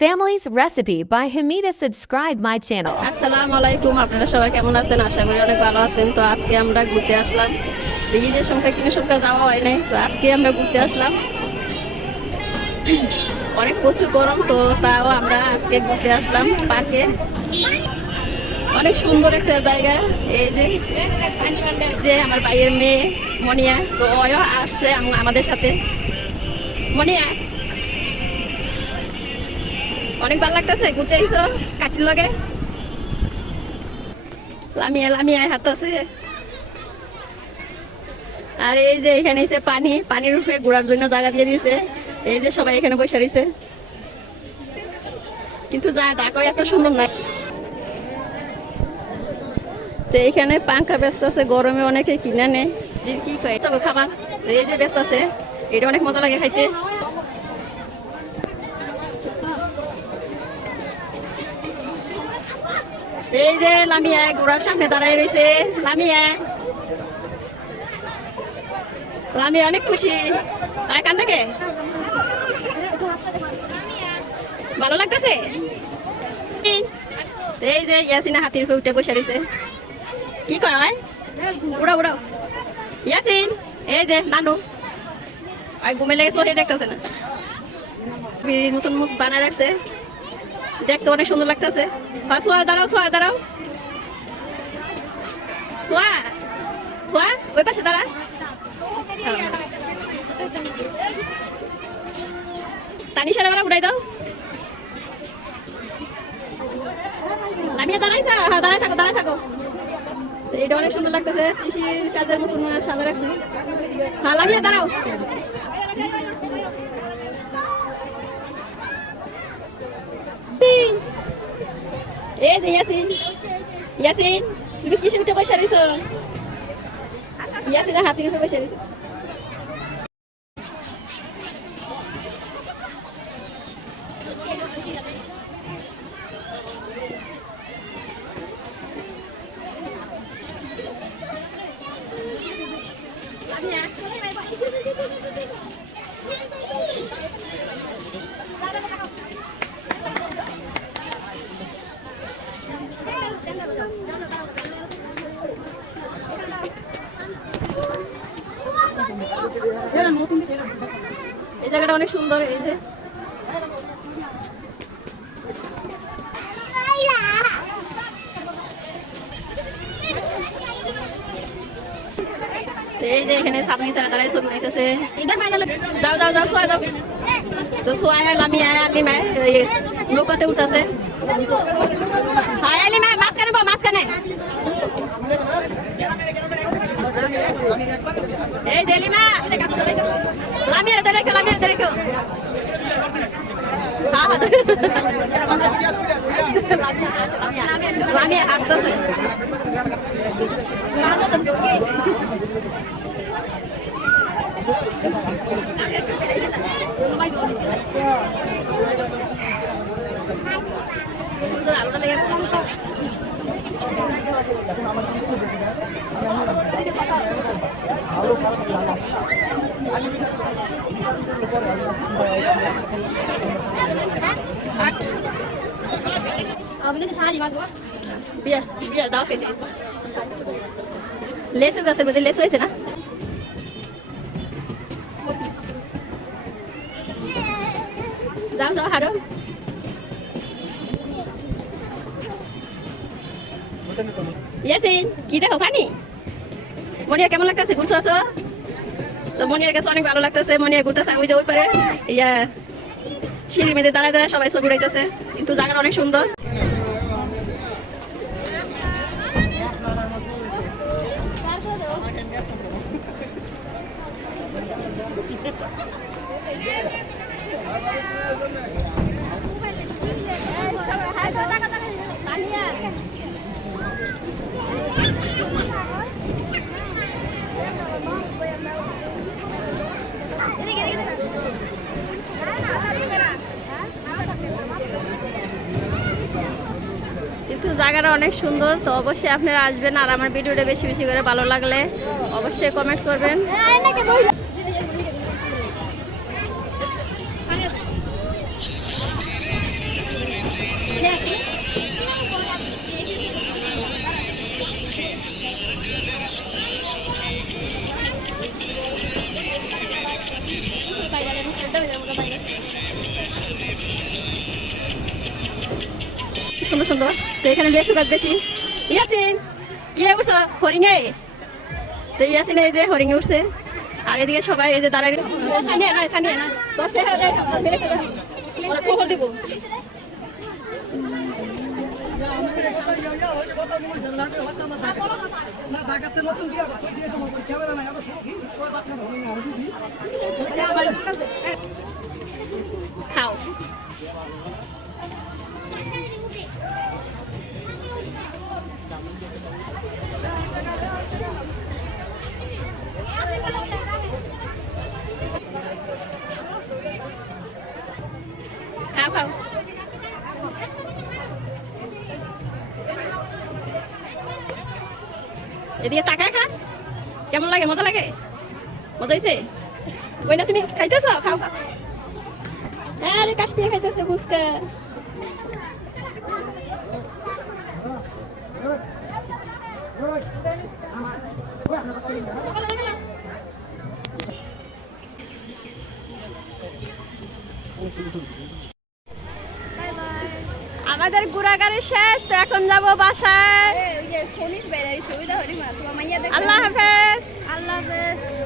Family's Recipe by Hamida. Subscribe my channel. আসসালামু আলাইকুম আপনারা সবাই কেমন আছেন? আশা করি অনেক ভালো আছেন। তো আজকে আমরা ঘুরতে আসলাম। ঈদের সময় কিছু সময় যাওয়া হয় নাই। তো আজকে আমরা ঘুরতে আসলাম। অনেক প্রচুর গরম, তো তাও আমরা আজকে ঘুরতে আসলাম পার্কে। অনেক সুন্দর একটা জায়গা। এই যে যে আমার ভাইয়ের মেয়ে মনিয়া। তো ওয়ও আসছে আম- আমাদের সাথে। মনিয়া অনেক ভালো লাগতেছে ঘুরতে আইসো কাটির লগে? লামিয়া লামিয়া হাঁটতেছে আর এই যে এখানে এসে পানি পানির উপরে ঘোরার জন্য জায়গা দিয়ে দিয়েছে। এই যে সবাই এখানে বসে রয়েছে। কিন্তু যা ঢাকা এত সুন্দর নাই। তো এখানে পাঙ্খা ব্যস্ত আছে গরমে অনেকে কিনে নেয়। কি কয়? খাবার। এই যে ব্যস্ত আছে এটা অনেক মজা লাগে খাইতে। এই যে লামিয়া ঘোড়ার সামনে দাঁড়ায় রয়েছে। লামিয়া। লামিয়া, অনেক খুশি। আর কান থেকে। ভালো লাগতেছে? এই যে ইয়াসিনা হাতির উপরে উঠে বসে রয়েছে। কি কয় উড়াও উড়াও। ইয়াসিন, এই যে নানু। আর ঘুমে লেগে চলে দেখতেছে না। মতন মুখ বানায় রাখছে। দেখতে অনেক সুন্দর লাগতেছে। হ্যাঁ সোয়া দাঁড়াও সোয়া দাঁড়াও। সোয়া সোয়া ওই পাশে দাঁড়া। তানি সারা বেলা উড়াই দাও লামিয়ে দাঁড়াইছা হ্যাঁ দাঁড়ায় থাকো দাঁড়ায় থাকো। এটা অনেক সুন্দর লাগতেছে। কৃষির কাজের মতন সাজা রাখছে। হ্যাঁ লামিয়ে দাঁড়াও। এ যে ইয়াসিন ইয়াসিন তুমি কিসে উঠে বসে রইছ? ইয়াসিনের হাতে বসে রইছ? জায়গাটা অনেক সুন্দর এই যে। এই যে এখানে সামনে তারা দাঁড়ায় ছবি নিতেছে যাও যাও যাও সোয়া যাও তো সোয়া লামি আয় আলিম আয় এই নৌকাতে উঠতেছে। হায় আলিম আয় মাঝখানে বো মাঝখানে। এই দেলিমা লামিয়া ধরে রেখো লামিয়া ধরে রেখো লামিয়া আসতেছে খেতে লেসু গাছের মধ্যে লেসু হয়েছে না? যাও যাও হারো। ইয়াসিন, কি দেখো, পানি? মনিয়া, কেমন লাগতেছে? ঘুরতে আসো। তো মনিয়ার কাছে অনেক ভালো লাগতেছে। মনিয়া ঘুরতেছে, ওই যে ওই পারে। ইয়া সিঁড়ির মেয়েদের দাঁড়ায় দাঁড়ায় সবাই ছবি উড়াইতেছে। কিন্তু জায়গাটা অনেক সুন্দর। কিন্তু জায়গাটা অনেক সুন্দর, তো অবশ্যই আপনারা আসবেন আর আমার ভিডিওটা বেশি বেশি করে ভালো লাগলে অবশ্যই কমেন্ট করবেন। সুন্দর সুন্দর। তো এখানে লেচু গাছ বেশি ইয়াসিন, কি উঠছ? হরিণে? তো ইয়াসিন এই যে হরিণে উঠছে। আর এদিকে সবাই এই যে দাঁড়ায় খাও। খাও খাও। এদিকে তাকায় খা। কেমন লাগে? মজা লাগে? মজা হয়েছে ওই না তুমি খাইতেছ? খাও খাও। আরে, কাশ্মীর খাইতেছে ফুচকা। আমাদের ঘোরাঘুরি শেষ তো এখন যাব বাসায়। আল্লাহ হাফেজ। আল্লাহ হাফেজ।